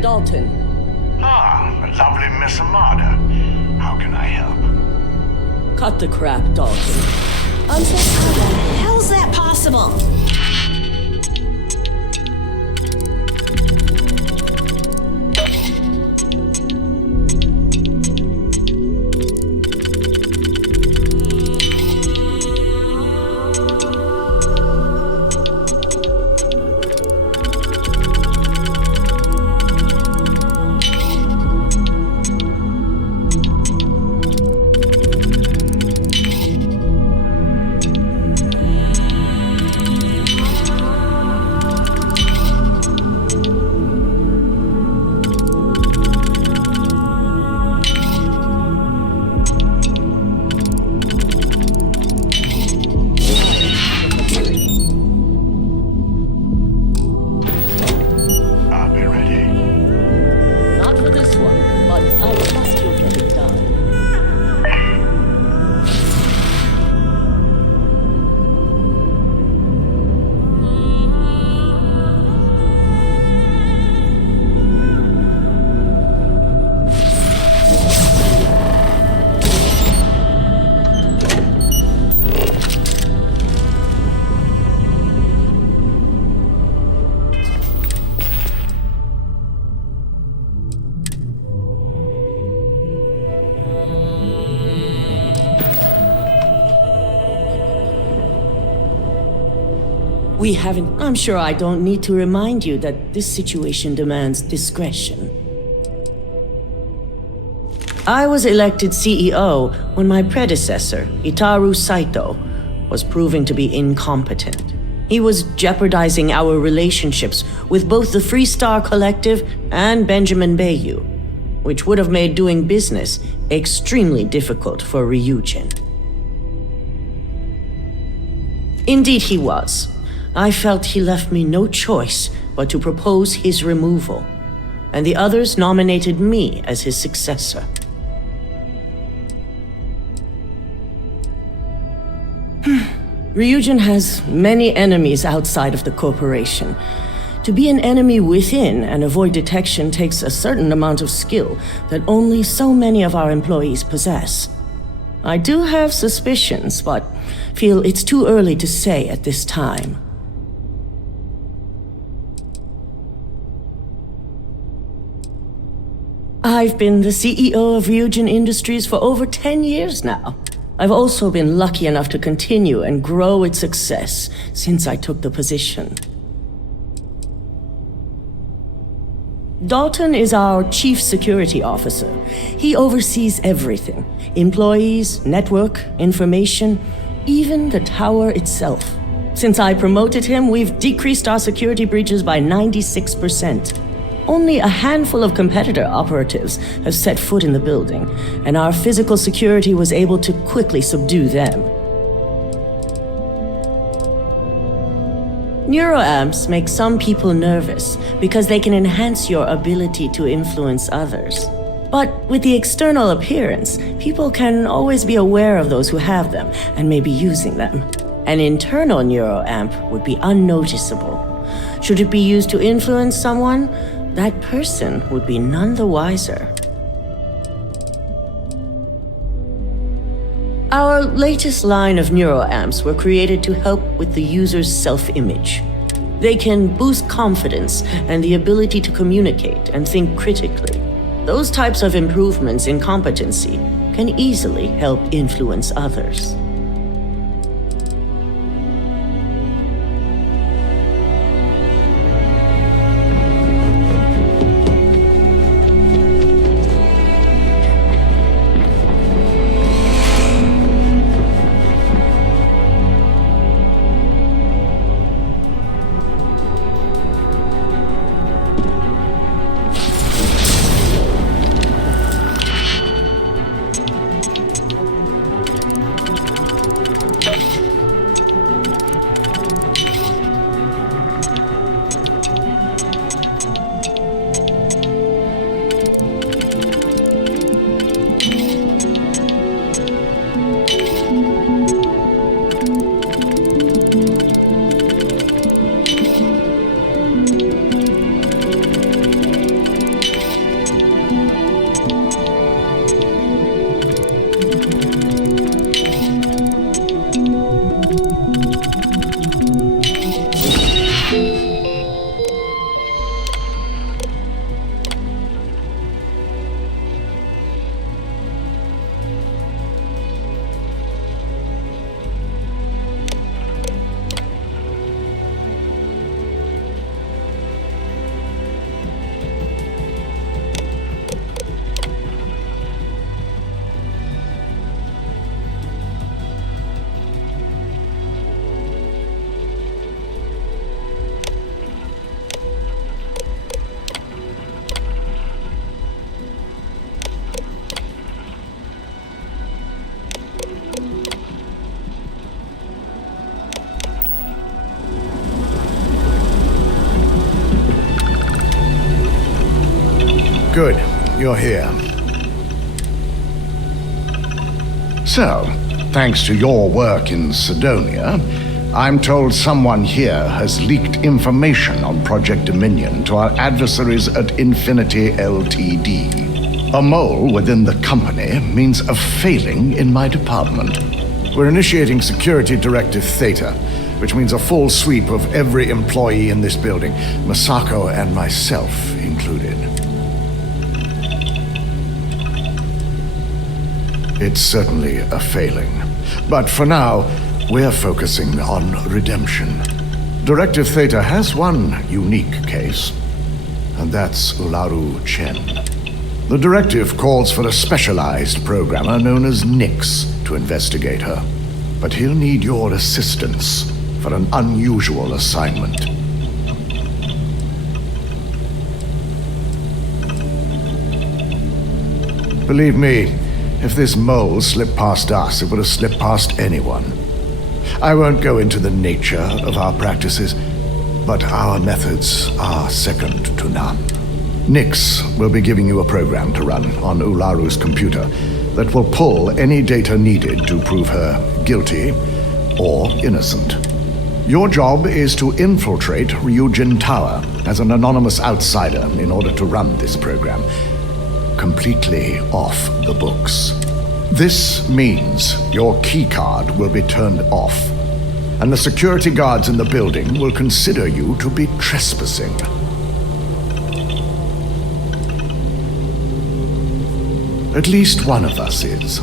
Dalton. Ah, the lovely Miss Amada. How can I help? Cut the crap, Dalton. I'm so sorry. How's that possible? We haven't... I'm sure I don't need to remind you that this situation demands discretion. I was elected CEO when my predecessor, Itaru Saito, was proving to be incompetent. He was jeopardizing our relationships with both the Freestar Collective and Benjamin Bayou, which would have made doing business extremely difficult for Ryujin. Indeed he was. I felt he left me no choice but to propose his removal, and the others nominated me as his successor. Ryujin has many enemies outside of the corporation. To be an enemy within and avoid detection takes a certain amount of skill that only so many of our employees possess. I do have suspicions, but feel it's too early to say at this time. I've been the CEO of Ryujin Industries for over 10 years now. I've also been lucky enough to continue and grow its success since I took the position. Dalton is our Chief Security Officer. He oversees everything: employees, network, information, even the tower itself. Since I promoted him, we've decreased our security breaches by 96%. Only a handful of competitor operatives have set foot in the building, and our physical security was able to quickly subdue them. Neuroamps make some people nervous because they can enhance your ability to influence others. But with the external appearance, people can always be aware of those who have them and may be using them. An internal neuroamp would be unnoticeable. Should it be used to influence someone, that person would be none the wiser. Our latest line of neuroamps were created to help with the user's self-image. They can boost confidence and the ability to communicate and think critically. Those types of improvements in competency can easily help influence others. Good, you're here. So, thanks to your work in Sidonia, I'm told someone here has leaked information on Project Dominion to our adversaries at Infinity Ltd. A mole within the company means a failing in my department. We're initiating Security Directive Theta, which means a full sweep of every employee in this building, Mosaka and myself included. It's certainly a failing, but for now, we're focusing on redemption. Directive Theta has one unique case, and that's Ularu Chen. The directive calls for a specialized programmer known as Nix to investigate her, but he'll need your assistance for an unusual assignment. Believe me, if this mole slipped past us, it would have slipped past anyone. I won't go into the nature of our practices, but our methods are second to none. Nix will be giving you a program to run on Ularu's computer that will pull any data needed to prove her guilty or innocent. Your job is to infiltrate Ryujin Tower as an anonymous outsider in order to run this program completely off the books. This means your keycard will be turned off, and the security guards in the building will consider you to be trespassing. At least one of us is.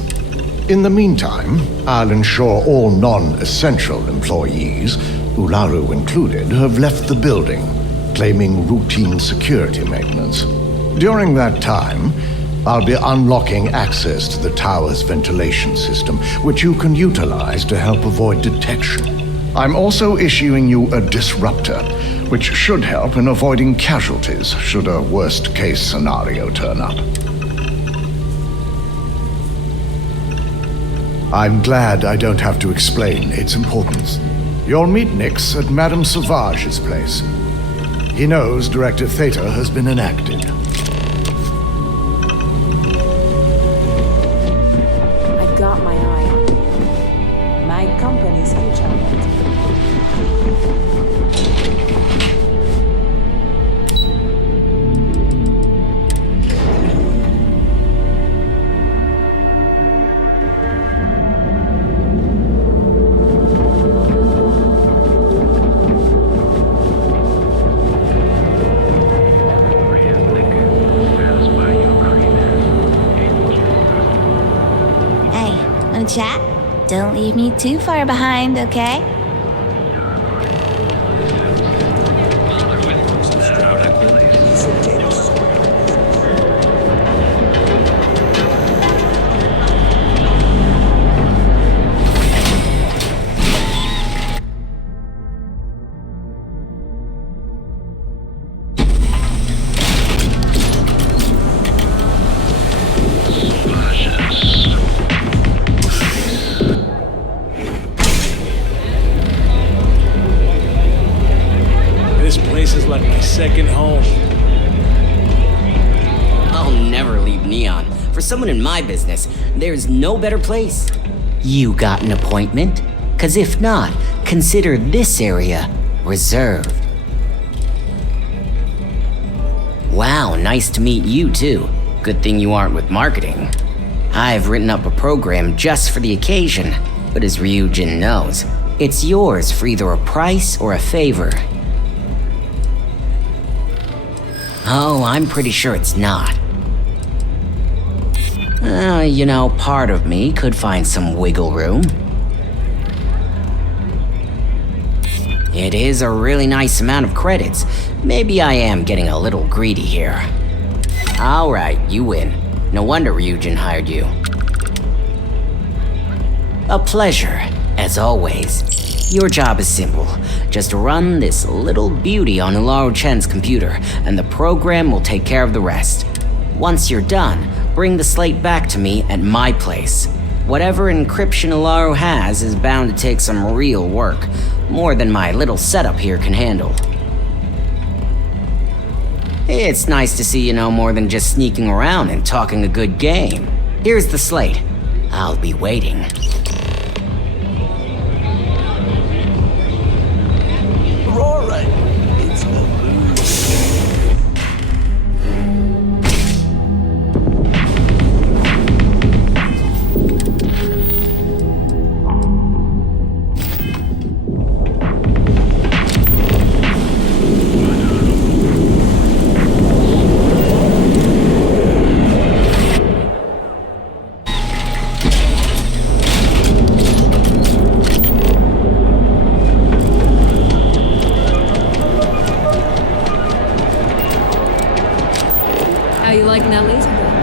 In the meantime, I'll ensure all non-essential employees, Ularu included, have left the building, claiming routine security maintenance. During that time, I'll be unlocking access to the tower's ventilation system, which you can utilize to help avoid detection. I'm also issuing you a disruptor, which should help in avoiding casualties should a worst-case scenario turn up. I'm glad I don't have to explain its importance. You'll meet Nix at Madame Sauvage's place. He knows Directive Theta has been enacted. I've got my eye on you. My company's future. Chat? Don't leave me too far behind, okay? Second home. I'll never leave Neon. For someone in my business, there's no better place. You got an appointment? 'Cause if not, consider this area reserved. Wow, nice to meet you too. Good thing you aren't with marketing. I've written up a program just for the occasion, but as Ryujin knows, it's yours for either a price or a favor. Oh, I'm pretty sure it's not. Part of me could find some wiggle room. It is a really nice amount of credits. Maybe I am getting a little greedy here. Alright, you win. No wonder Ryujin hired you. A pleasure, as always. Your job is simple. Just run this little beauty on Ularu Chen's computer, and the program will take care of the rest. Once you're done, bring the slate back to me at my place. Whatever encryption Ularu has is bound to take some real work, more than my little setup here can handle. It's nice to see you know more than just sneaking around and talking a good game. Here's the slate. I'll be waiting. Alright, it's the booze. How you liking that laser gun?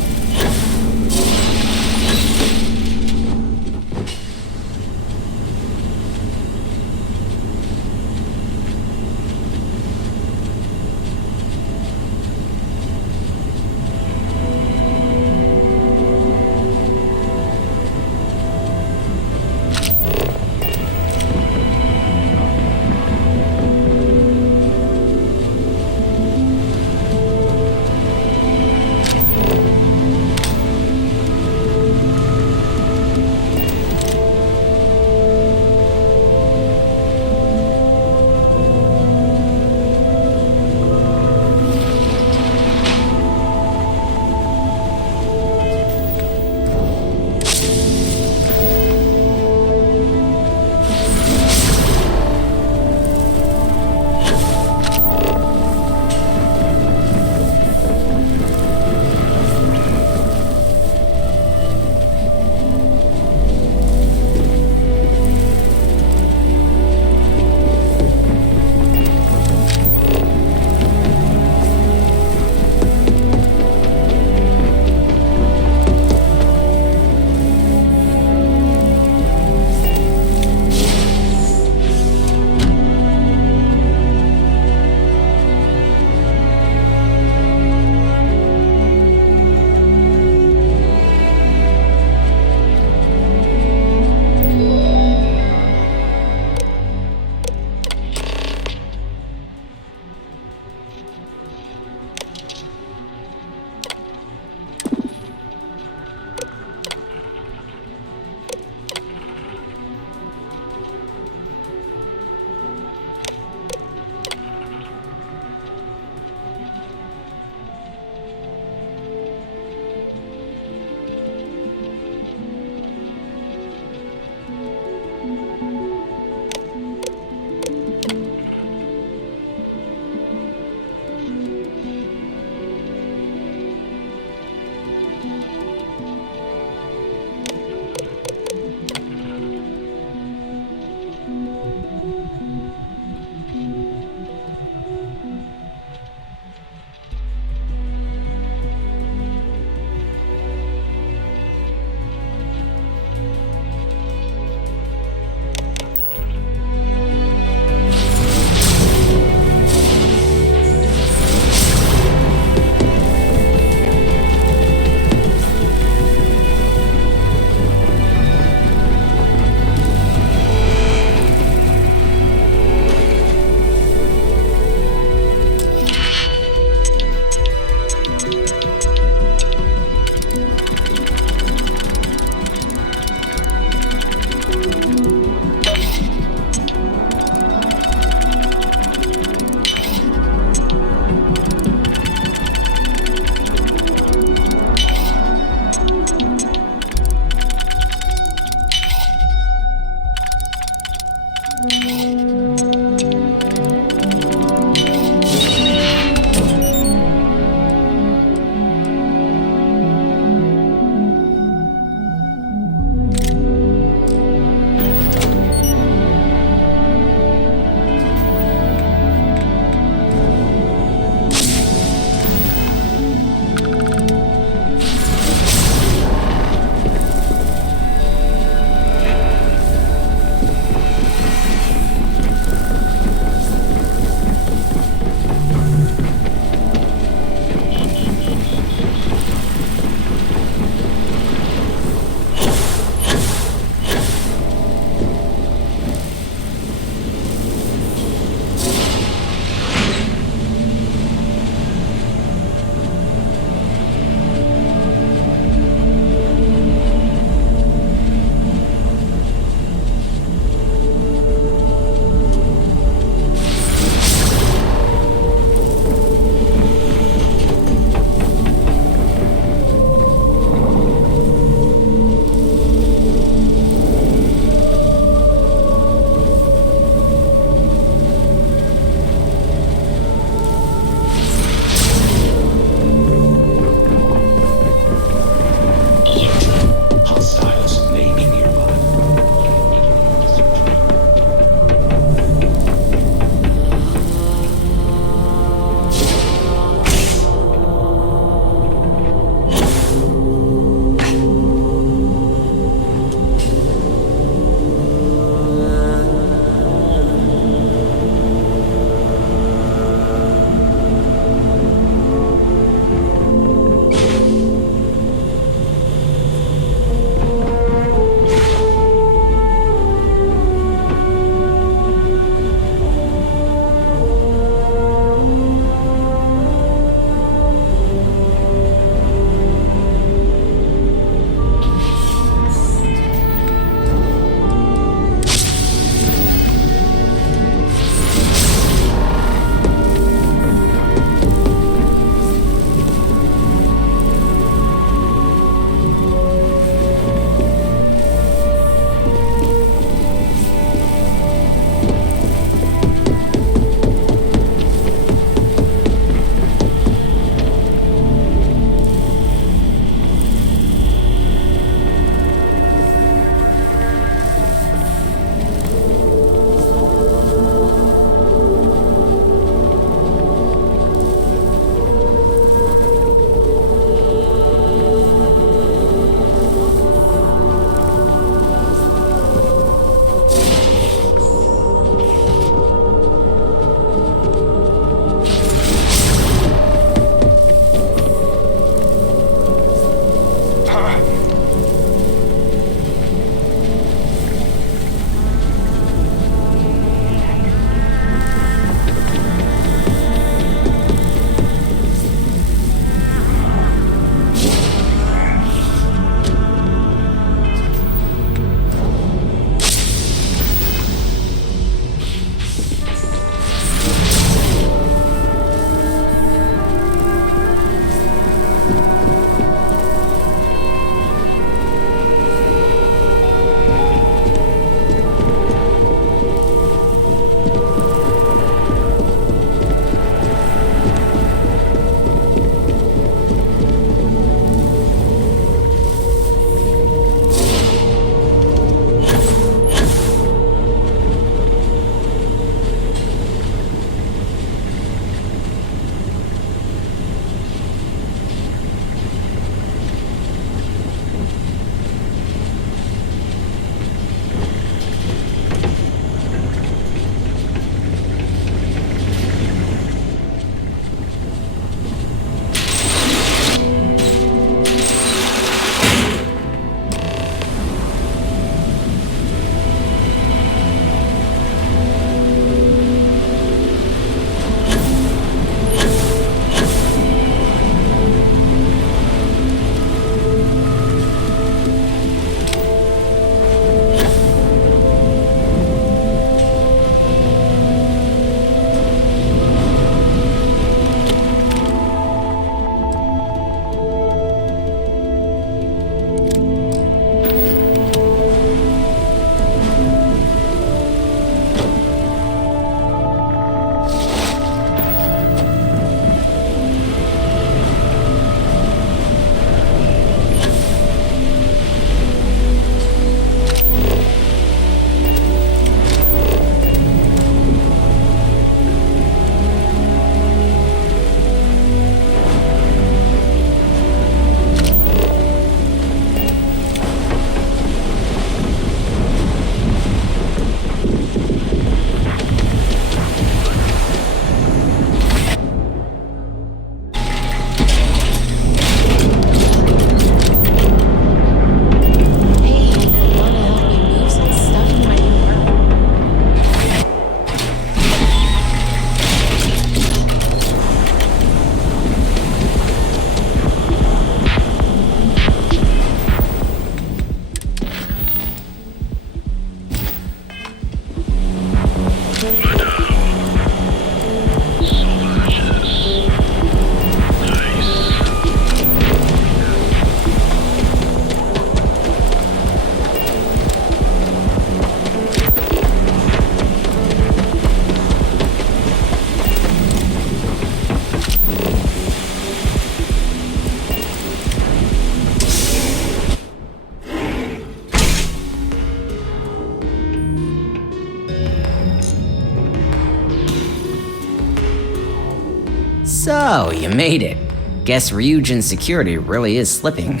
So, you made it. Guess Ryujin's security really is slipping.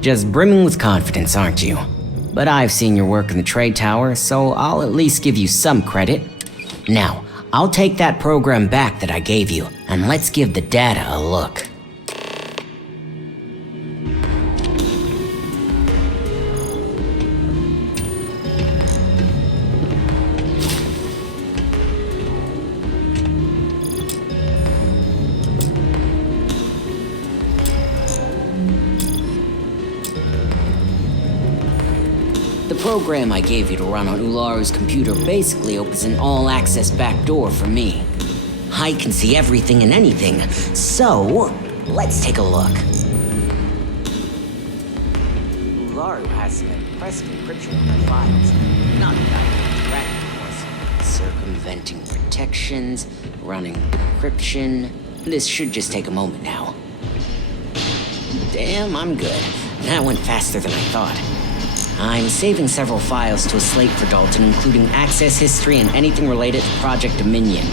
Just brimming with confidence, aren't you? But I've seen your work in the trade tower, so I'll at least give you some credit. Now, I'll take that program back that I gave you, and let's give the data a look. The program I gave you to run on Ularu's computer basically opens an all-access backdoor for me. I can see everything and anything, so let's take a look. Ularu has some impressive encryption on their files. Not that I can track, of course. Circumventing protections, running encryption. This should just take a moment now. Damn, I'm good. That went faster than I thought. I'm saving several files to a slate for Dalton, including access history and anything related to Project Dominion.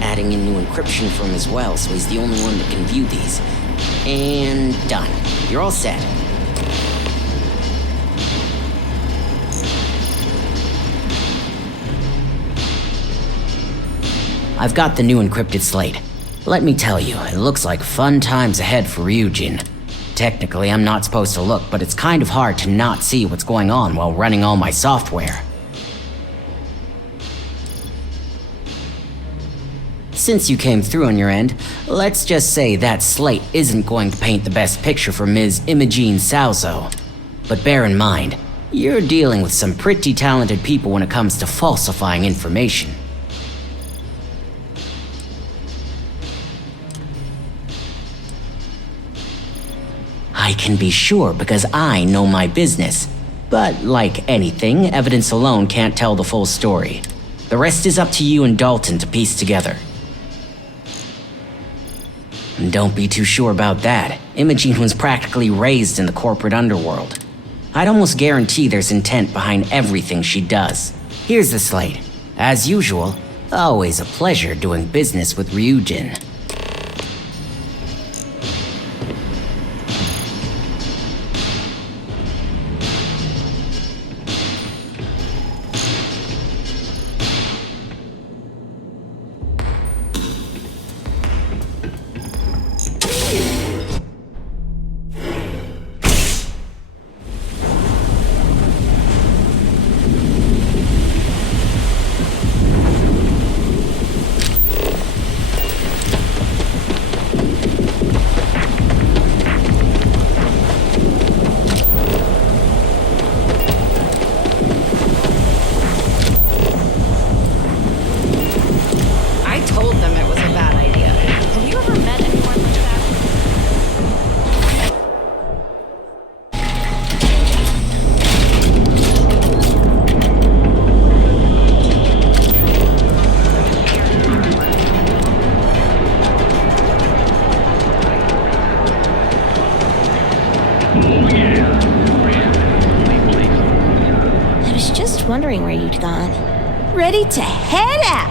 Adding in new encryption for him as well, so he's the only one that can view these. And done. You're all set. I've got the new encrypted slate. Let me tell you, it looks like fun times ahead for Ryujin. Technically, I'm not supposed to look, but it's kind of hard to not see what's going on while running all my software. Since you came through on your end, let's just say that slate isn't going to paint the best picture for Ms. Imogene Salzo. But bear in mind, you're dealing with some pretty talented people when it comes to falsifying information. I can be sure because I know my business. But like anything, evidence alone can't tell the full story. The rest is up to you and Dalton to piece together. And don't be too sure about that. Imogene was practically raised in the corporate underworld. I'd almost guarantee there's intent behind everything she does. Here's the slate. As usual, always a pleasure doing business with Ryujin. Wondering where you'd gone. Ready to head out!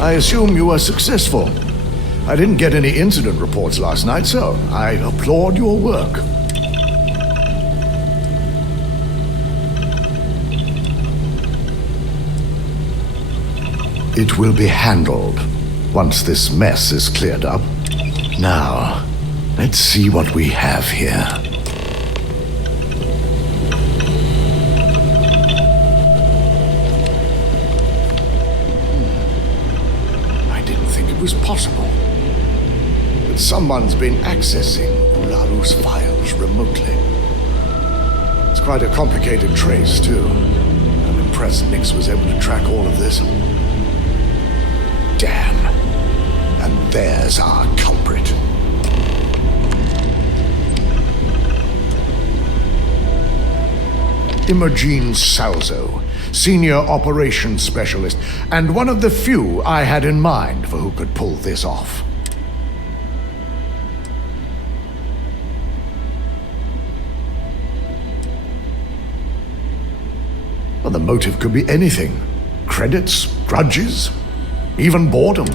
I assume you were successful. I didn't get any incident reports last night, so I applaud your work. It will be handled once this mess is cleared up. Now, let's see what we have here. I didn't think of was possible. That someone's been accessing Ularu's files remotely. It's quite a complicated trace, too. I'm impressed Nix was able to track all of this. Damn. And there's our culprit. Imogen Salzo, Senior Operations Specialist, and one of the few I had in mind for who could pull this off. Well, the motive could be anything. Credits, grudges, even boredom.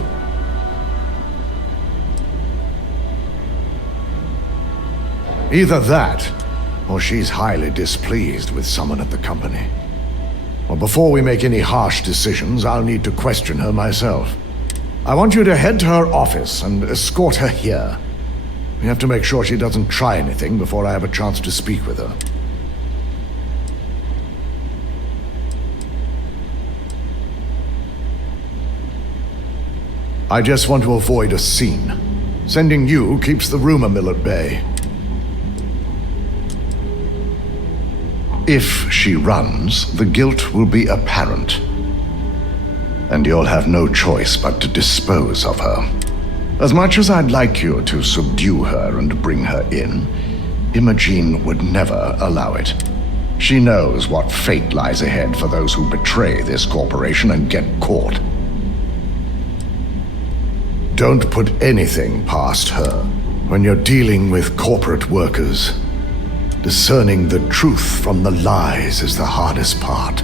Either that, or she's highly displeased with someone at the company. Well, before we make any harsh decisions, I'll need to question her myself. I want you to head to her office and escort her here. We have to make sure she doesn't try anything before I have a chance to speak with her. I just want to avoid a scene. Sending you keeps the rumor mill at bay. If she runs, the guilt will be apparent. And you'll have no choice but to dispose of her. As much as I'd like you to subdue her and bring her in, Imogen would never allow it. She knows what fate lies ahead for those who betray this corporation and get caught. Don't put anything past her. When you're dealing with corporate workers, discerning the truth from the lies is the hardest part.